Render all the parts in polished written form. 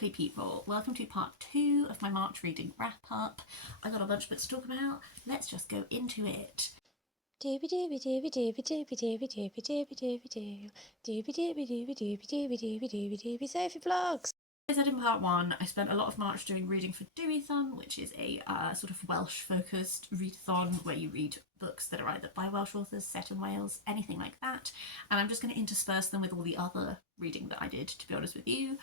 lovely people, welcome to part 2 of my March reading wrap up. I got a bunch of books to talk about, let's just go into it. Sophie Vlogs. As I said in part 1, I spent a lot of March doing reading for Dafydd, which is a sort of Welsh focused readathon where you read books that are either by Welsh authors, set in Wales, anything like that. And I'm just going to intersperse them with all the other reading that I did, to be honest with you.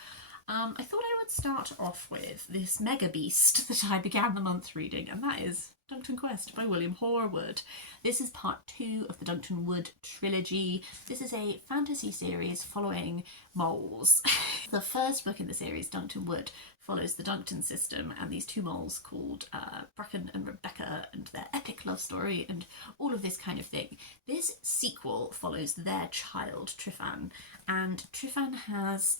I thought I would start off with this mega beast that I began the month reading, and that is Duncton Quest by Gwilym Horwood. This is part 2 of the Duncton Wood trilogy. This is a fantasy series following moles. The first book in the series, Duncton Wood, follows the Duncton system and these two moles called Bracken and Rebecca and their epic love story and all of this kind of thing. This sequel follows their child, Tryfan, and Tryfan has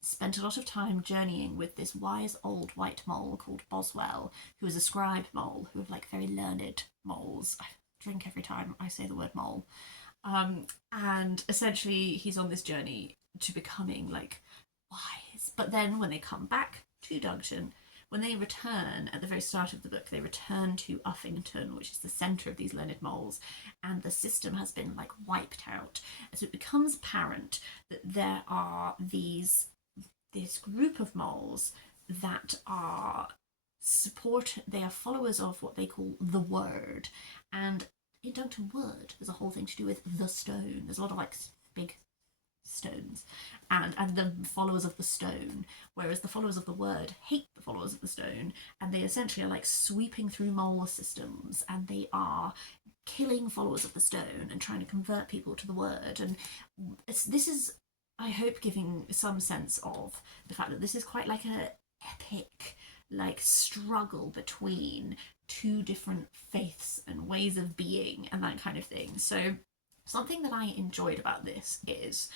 spent a lot of time journeying with this wise old white mole called Boswell, who is a scribe mole, who are like very learned moles. I drink every time I say the word mole. And essentially he's on this journey to becoming like wise. But then when they come back to Duncton, when they return at the very start of the book, they return to Uffington, which is the centre of these learned moles, and the system has been like wiped out. And so it becomes apparent that there are this group of moles that are they are followers of what they call the Word. And in Duncton Wood, there's a whole thing to do with the stone. There's a lot of like big stones and the followers of the stone, whereas the followers of the Word hate the followers of the stone, and they essentially are like sweeping through mole systems and they are killing followers of the stone and trying to convert people to the Word. And this is, I hope, giving some sense of the fact that this is quite like a epic like struggle between two different faiths and ways of being and that kind of thing. So something that I enjoyed about this is,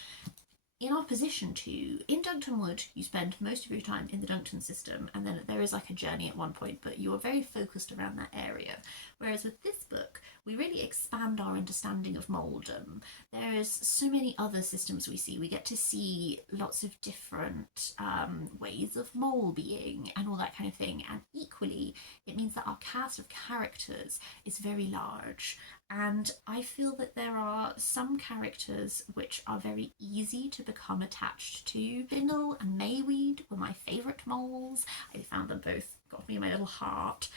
in opposition to, in Duncton Wood, you spend most of your time in the Duncton system, and then there is like a journey at one point, but you are very focused around that area. Whereas with this book, we really expand our understanding of moledom. There's so many other systems we see. We get to see lots of different ways of mole being and all that kind of thing. And equally, it means that our cast of characters is very large. And I feel that there are some characters which are very easy to become attached to. Bindle and Mayweed were my favourite moles. I found them both got me in my little heart.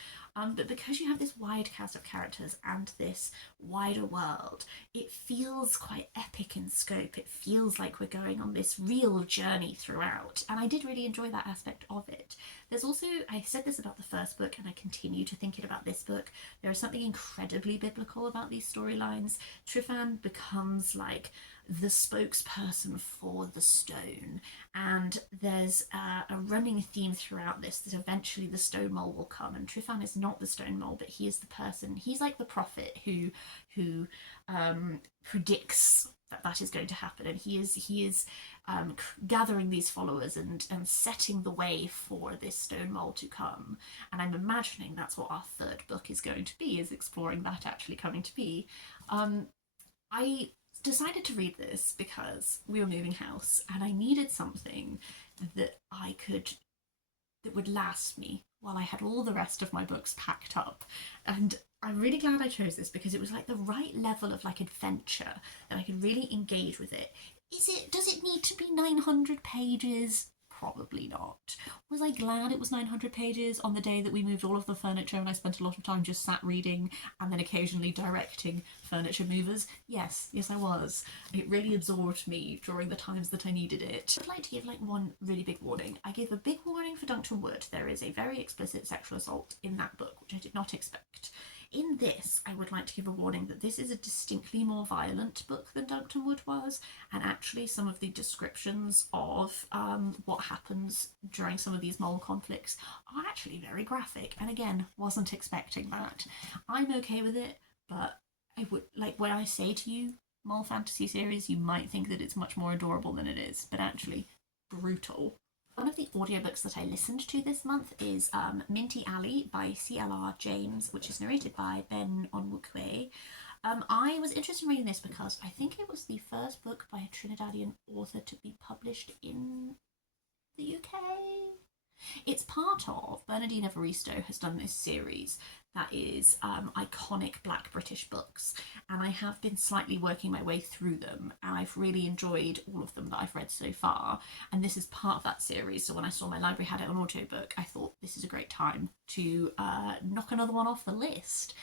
But because you have this wide cast of characters and this wider world, it feels quite epic in scope. It feels like we're going on this real journey throughout, and I did really enjoy that aspect of it. There's also, I said this about the first book and I continue to think it about this book, there is something incredibly biblical about these storylines. Tryfan becomes like the spokesperson for the stone, and there's a running theme throughout this that eventually the stone mole will come, and Tryfan is not the stone mole, but he is the person, he's like the prophet who predicts that is going to happen, and he is gathering these followers and setting the way for this stone mole to come. And I'm imagining that's what our third book is going to be, is exploring that actually coming to be. I decided to read this because we were moving house and I needed something that would last me while I had all the rest of my books packed up. And I'm really glad I chose this because it was like the right level of like adventure that I could really engage with it. Does it need to be 900 pages? Probably not. Was I glad it was 900 pages on the day that we moved all of the furniture and I spent a lot of time just sat reading and then occasionally directing furniture movers? Yes I was. It really absorbed me during the times that I needed it. I'd like to give like one really big warning. I gave a big warning for Duncton Wood. There is a very explicit sexual assault in that book, which I did not expect. In this, I would like to give a warning that this is a distinctly more violent book than Duncton Wood was, and actually some of the descriptions of what happens during some of these mole conflicts are actually very graphic, and again, wasn't expecting that. I'm okay with it, but I would, like, when I say to you mole fantasy series, you might think that it's much more adorable than it is, but actually brutal. One of the audiobooks that I listened to this month is Minty Alley by C.L.R. James, which is narrated by Ben Onwukwe. I was interested in reading this because I think it was the first book by a Trinidadian author to be published in the UK. It's part of, Bernardine Evaristo has done this series that is iconic Black British books, and I have been slightly working my way through them, and I've really enjoyed all of them that I've read so far, and this is part of that series. So when I saw my library had it on audiobook, I thought this is a great time to knock another one off the list.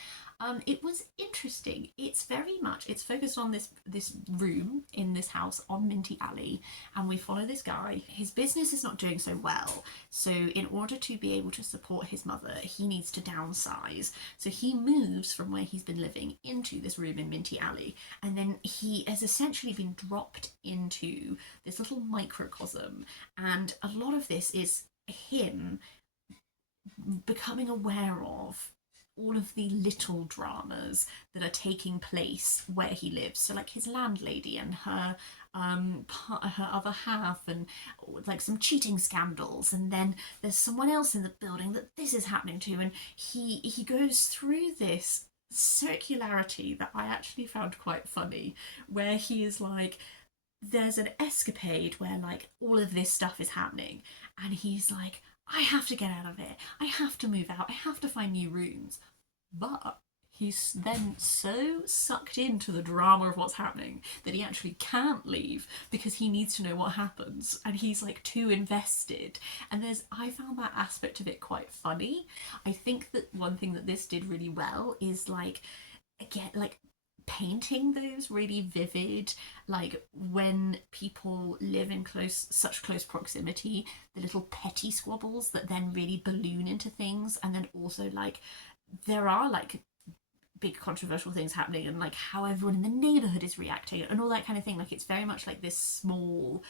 It was interesting. It's very much, it's focused on this room in this house on Minty Alley, and we follow this guy. His business is not doing so well, so in order to be able to support his mother, he needs to downsize. So he moves from where he's been living into this room in Minty Alley, and then he has essentially been dropped into this little microcosm, and a lot of this is him becoming aware of all of the little dramas that are taking place where he lives. So like his landlady and her her other half, and like some cheating scandals, and then there's someone else in the building that this is happening to, and he goes through this circularity that I actually found quite funny, where he is like, there's an escapade where like all of this stuff is happening, and he's like, I have to get out of it. I have to move out. I have to find new rooms. But he's then so sucked into the drama of what's happening that he actually can't leave because he needs to know what happens, and he's like too invested. And I found that aspect of it quite funny. I think that one thing that this did really well is like, again, like painting those really vivid, like when people live in such close proximity, the little petty squabbles that then really balloon into things, and then also like there are like big controversial things happening, and like how everyone in the neighborhood is reacting and all that kind of thing. Like it's very much like this small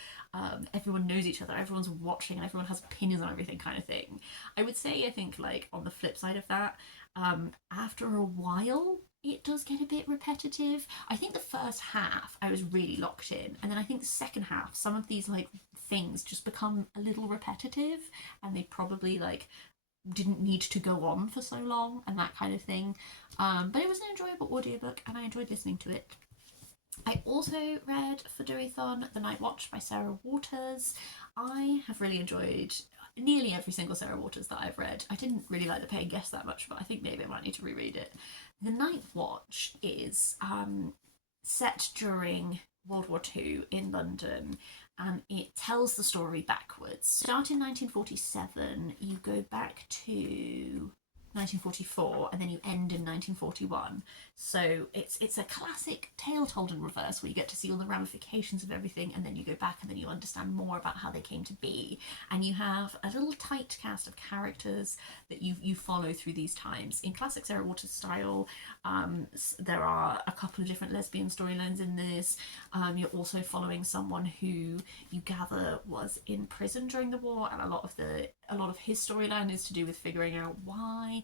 everyone knows each other, everyone's watching, and everyone has opinions on everything kind of thing. I would say, I think like on the flip side of that, after a while it does get a bit repetitive. I think the first half I was really locked in, and then I think the second half some of these like things just become a little repetitive, and they probably like didn't need to go on for so long and that kind of thing. But it was an enjoyable audiobook and I enjoyed listening to it. I also read for Deweython The Night Watch by Sarah Waters. I have really enjoyed nearly every single Sarah Waters that I've read. I didn't really like The Paying Guest that much, but I think maybe I might need to reread it. The Night Watch is set during World War II in London, and it tells the story backwards. Start in 1947, you go back to 1944, and then you end in 1941. So it's a classic tale told in reverse, where you get to see all the ramifications of everything, and then you go back and then you understand more about how they came to be, and you have a little tight cast of characters that you follow through these times in classic Sarah Waters style. There are a couple of different lesbian storylines in this. You're also following someone who you gather was in prison during the war, and a lot of his storyline is to do with figuring out why.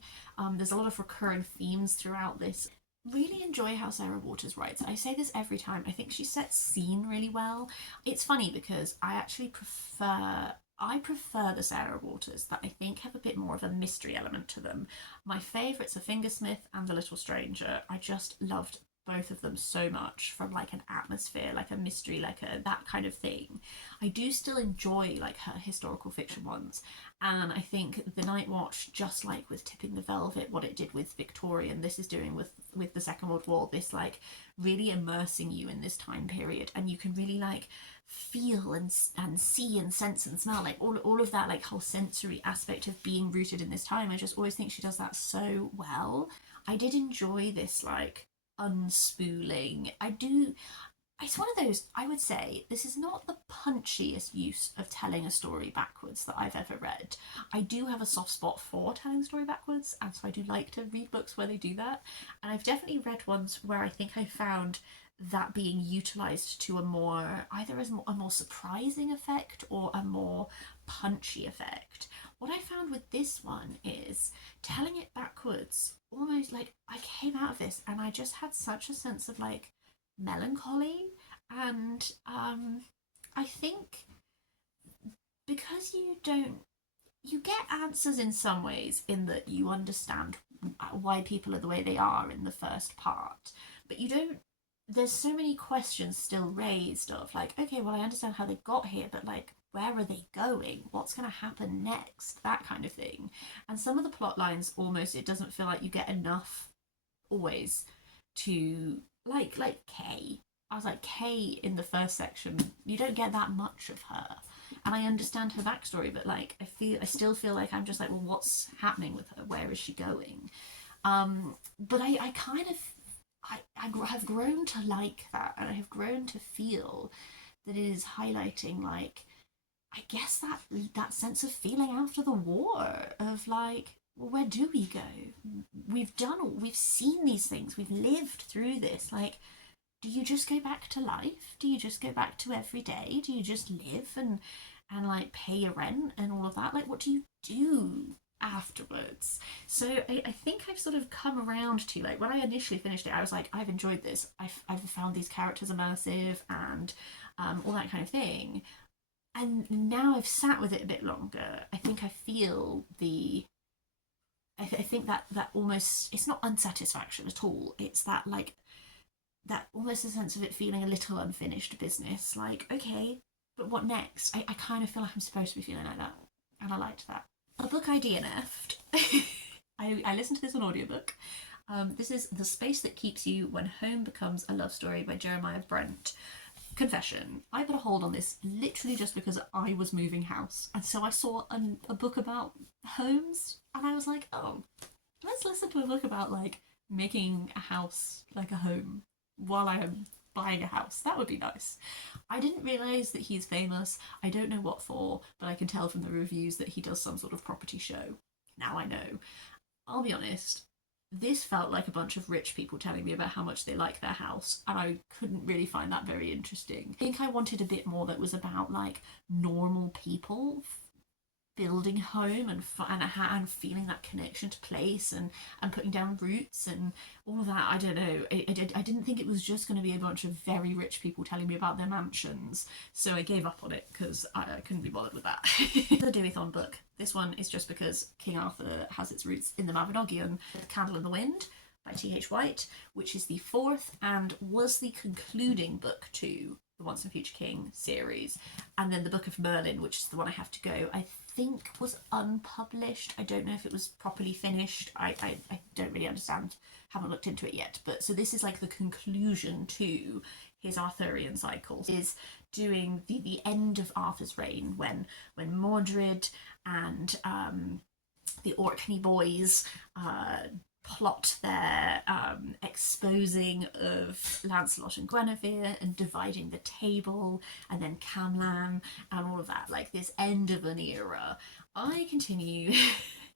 There's a lot of recurring themes throughout this. Really enjoy how Sarah Waters writes. I say this every time. I think she sets scene really well. It's funny because I actually prefer the Sarah Waters that I think have a bit more of a mystery element to them. My favourites are Fingersmith and The Little Stranger. I just loved both of them so much, from like an atmosphere, like a mystery, like that kind of thing. I do still enjoy like her historical fiction ones, and I think The Night Watch, just like with Tipping the Velvet, what it did with Victorian, this is doing with the Second World War, this like really immersing you in this time period, and you can really like feel and see and sense and smell, like all of that like whole sensory aspect of being rooted in this time. I just always think she does that so well. I did enjoy this like unspooling. It's one of those, I would say, this is not the punchiest use of telling a story backwards that I've ever read. I do have a soft spot for telling a story backwards, and so I do like to read books where they do that. And I've definitely read ones where I think I found that being utilised to a more surprising effect or a more punchy effect. What I found with this one is telling it backwards, almost like I came out of this and I just had such a sense of like melancholy, and I think because you get answers in some ways, in that you understand why people are the way they are in the first part, but there's so many questions still raised of like, okay, well I understand how they got here, but like where are they going? What's going to happen next? That kind of thing. And some of the plot lines, almost, it doesn't feel like you get enough always to, like Kay. I was like, Kay in the first section, you don't get that much of her. And I understand her backstory, but like I still feel like I'm just like, well, what's happening with her? Where is she going? But I kind of I have grown to like that, and I have grown to feel that it is highlighting, like, I guess that sense of feeling after the war of like, well, where do we go? We've seen these things, we've lived through this. Like, do you just go back to life? Do you just go back to every day? Do you just live and like pay your rent and all of that? Like, what do you do afterwards? So I think I've sort of come around to, like, when I initially finished it, I was like, I've enjoyed this. I've found these characters immersive and all that kind of thing. And now I've sat with it a bit longer, I think I feel I think that almost, it's not unsatisfaction at all. It's that, like, that almost a sense of it feeling a little unfinished business. Like, okay, but what next? I kind of feel like I'm supposed to be feeling like that, and I liked that. A book I DNF'd. I listened to this on audiobook. This is The Space That Keeps You When Home Becomes a Love Story by Jeremiah Brent. Confession, I put a hold on this literally just because I was moving house, and so I saw a book about homes, and I was like, oh, let's listen to a book about, like, making a house like a home while I am buying a house. That would be nice. I didn't realise that he's famous. I don't know what for, but I can tell from the reviews that he does some sort of property show. Now I know. I'll be honest, this felt like a bunch of rich people telling me about how much they like their house, and I couldn't really find that very interesting. I think I wanted a bit more that was about, like, normal people building home and feeling that connection to place and putting down roots and all of that. I don't know. I didn't think it was just going to be a bunch of very rich people telling me about their mansions, so I gave up on it because I couldn't be bothered with that. The Deweython book. This one is just because King Arthur has its roots in the Mabinogion. Candle in the Wind by T.H. White, which is the fourth and was the concluding book to the Once and Future King series. And then the Book of Merlin, which is the one I have to go, I think was unpublished. I don't know if it was properly finished. I don't really understand, haven't looked into it yet. But so this is like the conclusion to his Arthurian cycle, is doing the end of Arthur's reign when Mordred and the Orkney boys plot their exposing of Lancelot and Guinevere and dividing the table, and then Camlan and all of that, like this end of an era. I continue.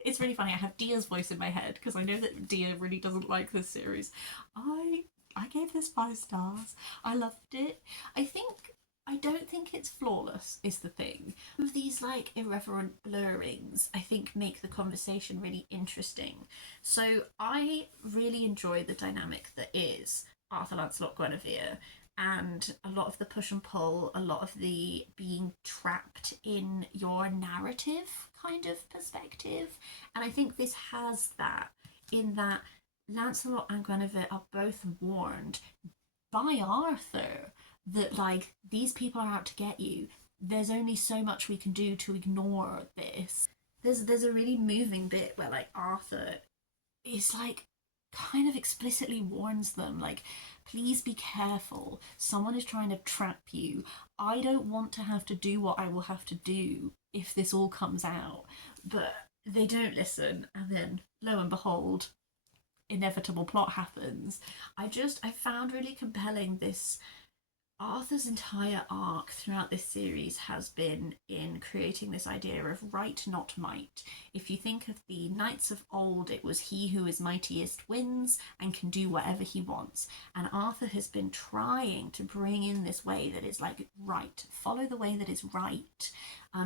It's really funny, I have Dia's voice in my head because I know that Dia really doesn't like this series. I gave this 5 stars. I loved it. I don't think it's flawless, is the thing. With these, like, irreverent blurrings, I think make the conversation really interesting. So I really enjoy the dynamic that is Arthur, Lancelot, Guinevere, and a lot of the push and pull, a lot of the being trapped in your narrative kind of perspective. And I think this has that, in that Lancelot and Guinevere are both warned by Arthur that, like, these people are out to get you. There's only so much we can do to ignore this. There's a really moving bit where, like, Arthur is, like, kind of explicitly warns them, like, please be careful. Someone is trying to trap you. I don't want to have to do what I will have to do if this all comes out. But they don't listen, and then, lo and behold, inevitable plot happens. I found really compelling this. Arthur's entire arc throughout this series has been in creating this idea of right, not might. If you think of the knights of old, it was he who is mightiest wins and can do whatever he wants. And Arthur has been trying to bring in this way that is, like, right. Follow the way that is right.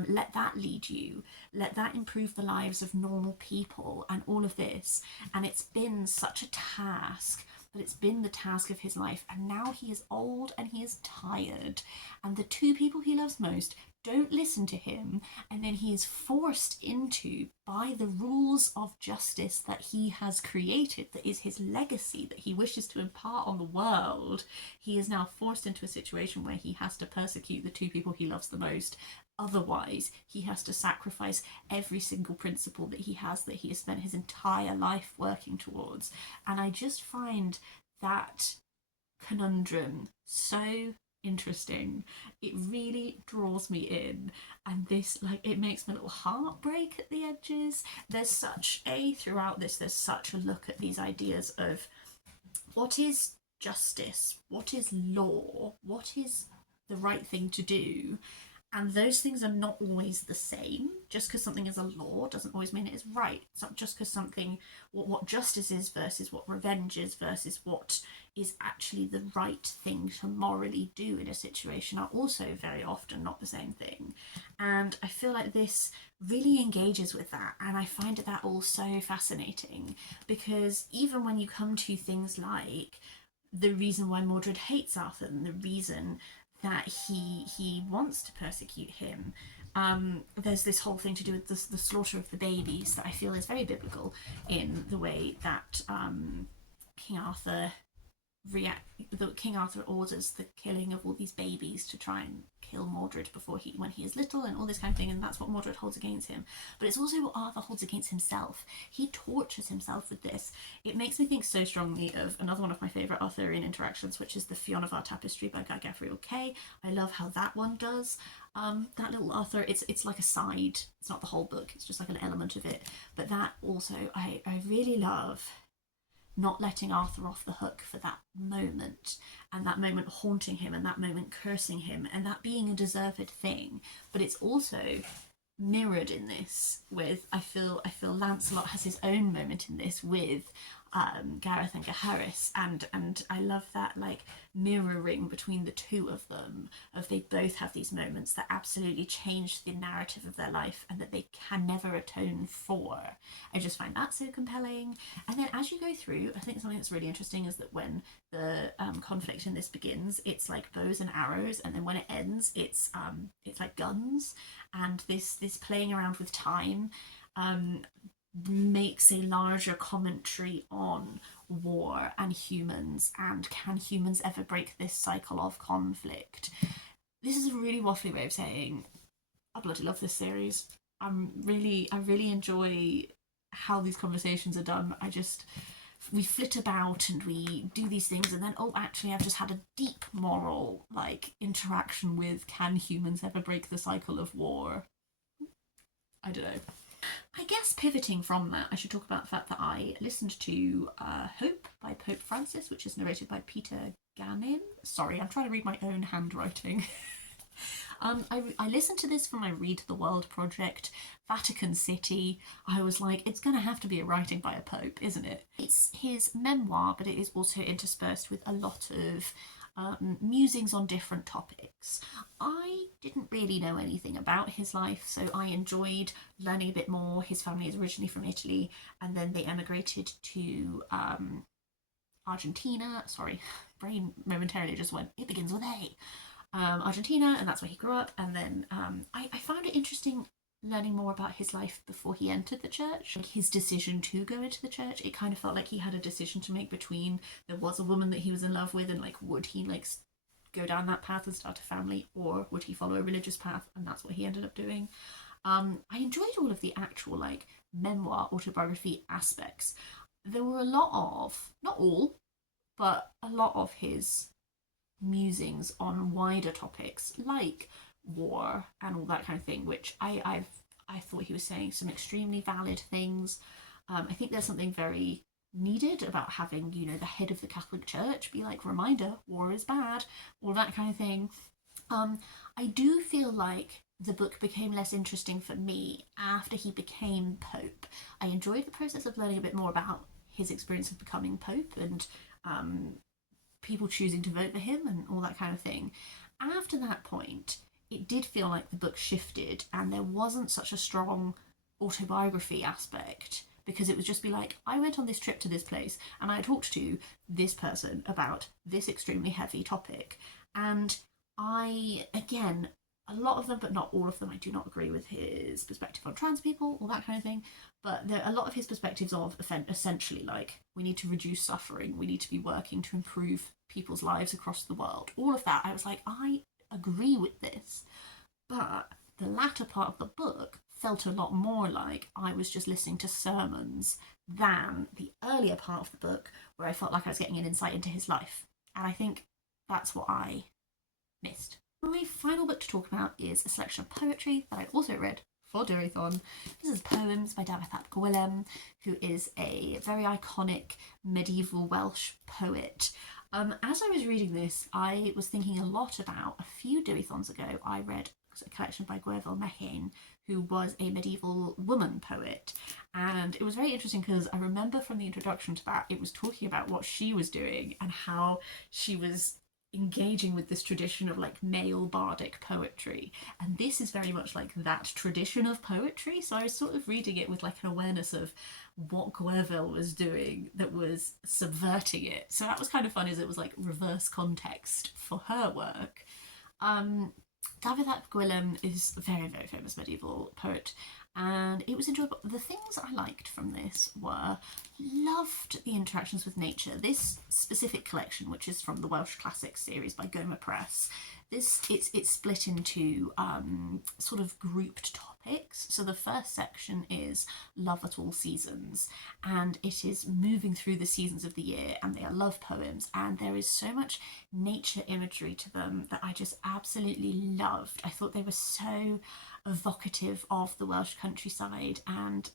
Let that lead you. Let that improve the lives of normal people and all of this. And it's been such a task, but it's been the task of his life. And now he is old and he is tired. And the two people he loves most don't listen to him, and then he is forced into, by the rules of justice that he has created, that is his legacy, that he wishes to impart on the world, he is now forced into a situation where he has to persecute the two people he loves the most. Otherwise, he has to sacrifice every single principle that he has spent his entire life working towards. And I just find that conundrum so interesting. It really draws me in, and this, like, it makes my little heart break at the edges. There's such a look at these ideas of what is justice, what is law, what is the right thing to do. And those things are not always the same. Just because something is a law doesn't always mean it is right. It's not just because something, what justice is versus what revenge is versus what is actually the right thing to morally do in a situation are also very often not the same thing. And I feel like this really engages with that. And I find that all so fascinating, because even when you come to things like the reason why Mordred hates Arthur and the reason that he wants to persecute him, there's this whole thing to do with the slaughter of the babies that I feel is very biblical in the way that King Arthur orders the killing of all these babies to try and kill Mordred when he is little, and all this kind of thing, and that's what Mordred holds against him. But it's also what Arthur holds against himself. He tortures himself with this. It makes me think so strongly of another one of my favourite Arthurian interactions, which is the Fionnevar Tapestry by Guy Gavriel Kay. I love how that one does. That little Arthur, it's like a side, it's not the whole book, it's just like an element of it. But that also, I really love not letting Arthur off the hook for that moment, and that moment haunting him, and that moment cursing him, and that being a deserved thing. But it's also mirrored in this with, I feel Lancelot has his own moment in this with Gareth and Gaheris, and I love that, like, mirroring between the two of them, of they both have these moments that absolutely change the narrative of their life and that they can never atone for. I just find that so compelling. And then as you go through, I think something that's really interesting is that when the conflict in this begins, it's like bows and arrows, and then when it ends, it's like guns, and this playing around with time makes a larger commentary on war and humans, and can humans ever break this cycle of conflict. This is a really waffly way of saying I bloody love this series. I really enjoy how these conversations are done. We flit about and we do these things, and then, oh, actually I've just had a deep moral, like, interaction with, can humans ever break the cycle of war? I don't know. I guess pivoting from that, I should talk about the fact that I listened to Hope by Pope Francis, which is narrated by Peter Ganin. Sorry, I'm trying to read my own handwriting. I listened to this for my Read the World project, Vatican City. I was like, it's going to have to be a writing by a pope, isn't it? It's his memoir, but it is also interspersed with a lot of musings on different topics. I didn't really know anything about his life, so I enjoyed learning a bit more. His family is originally from Italy, and then they emigrated to Argentina. Sorry, brain momentarily just went, it begins with A. Argentina, and that's where he grew up. And then I found it interesting learning more about his life before he entered the church, like his decision to go into the church. It kind of felt like he had a decision to make between, there was a woman that he was in love with, and, like, would he, like, go down that path and start a family, or would he follow a religious path? And that's what he ended up doing. I enjoyed all of the actual, like, memoir autobiography aspects. There were a lot of, not all, but a lot of his musings on wider topics like war and all that kind of thing, which I thought he was saying some extremely valid things. I think there's something very needed about having, you know, the head of the Catholic Church be like, reminder, war is bad, all that kind of thing. I do feel like the book became less interesting for me after he became Pope. I enjoyed the process of learning a bit more about his experience of becoming Pope and people choosing to vote for him and all that kind of thing. After that point, it did feel like the book shifted and there wasn't such a strong autobiography aspect, because it would just be like, I went on this trip to this place and I talked to this person about this extremely heavy topic. And I, again, a lot of them, but not all of them. I do not agree with his perspective on trans people, all that kind of thing. But there are a lot of his perspectives of essentially like, we need to reduce suffering, we need to be working to improve people's lives across the world. All of that, I was like, I agree with this. But the latter part of the book felt a lot more like I was just listening to sermons than the earlier part of the book, where I felt like I was getting an insight into his life. And I think that's what I missed. My final book to talk about is a selection of poetry that I also read for Dwython. This is Poems by Dafydd Gwilym, who is a very iconic medieval Welsh poet. As I was reading this, I was thinking a lot about a few Dwythons ago. I read a collection by Gwilym, who was a medieval woman poet, and it was very interesting because I remember from the introduction to that, it was talking about what she was doing and how she was engaging with this tradition of like male bardic poetry, and this is very much like that tradition of poetry. So I was sort of reading it with like an awareness of what Gwilym was doing that was subverting it. So that was kind of fun, as it was like reverse context for her work. Dafydd Gwilym is a very, very famous medieval poet, and it was enjoyable. The things I liked from this were, loved the interactions with nature. This specific collection, which is from the Welsh Classics series by Goma Press, it's split into sort of grouped topics. So the first section is Love at All Seasons, and it is moving through the seasons of the year, and they are love poems, and there is so much nature imagery to them that I just absolutely loved. I thought they were so evocative of the Welsh countryside, and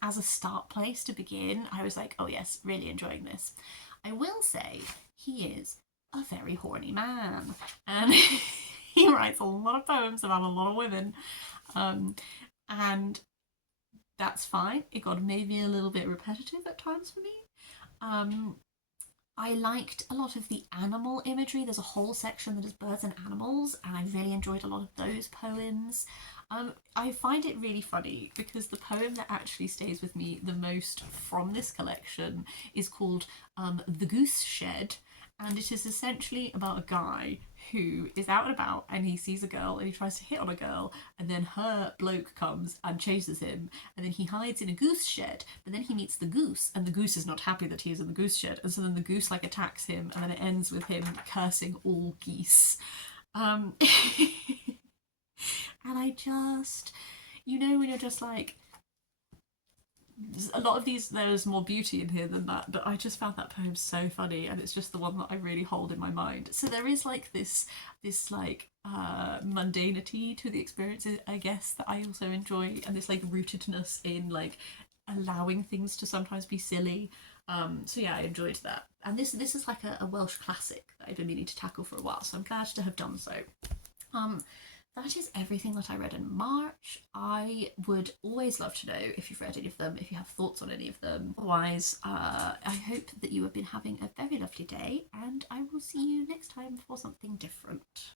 as a start place to begin, I was like, oh yes, really enjoying this. I will say he is a very horny man, and he writes a lot of poems about a lot of women, and that's fine. It got maybe a little bit repetitive at times for me. I liked a lot of the animal imagery. There's a whole section that is birds and animals, and I really enjoyed a lot of those poems. I find it really funny because the poem that actually stays with me the most from this collection is called The Goose Shed, and it is essentially about a guy who is out and about and he sees a girl and he tries to hit on a girl, and then her bloke comes and chases him, and then he hides in a goose shed, but then he meets the goose, and the goose is not happy that he is in the goose shed, and so then the goose like attacks him, and then it ends with him cursing all geese. And I just, when you're just like, a lot of these, there's more beauty in here than that, but I just found that poem so funny, and it's just the one that I really hold in my mind. So there is like this like mundanity to the experiences, I guess, that I also enjoy, and this like rootedness in like allowing things to sometimes be silly. So yeah, I enjoyed that, and this is like a Welsh classic that I've been meaning to tackle for a while, so I'm glad to have done so. That is everything that I read in March. I would always love to know if you've read any of them, if you have thoughts on any of them. Otherwise, I hope that you have been having a very lovely day, and I will see you next time for something different.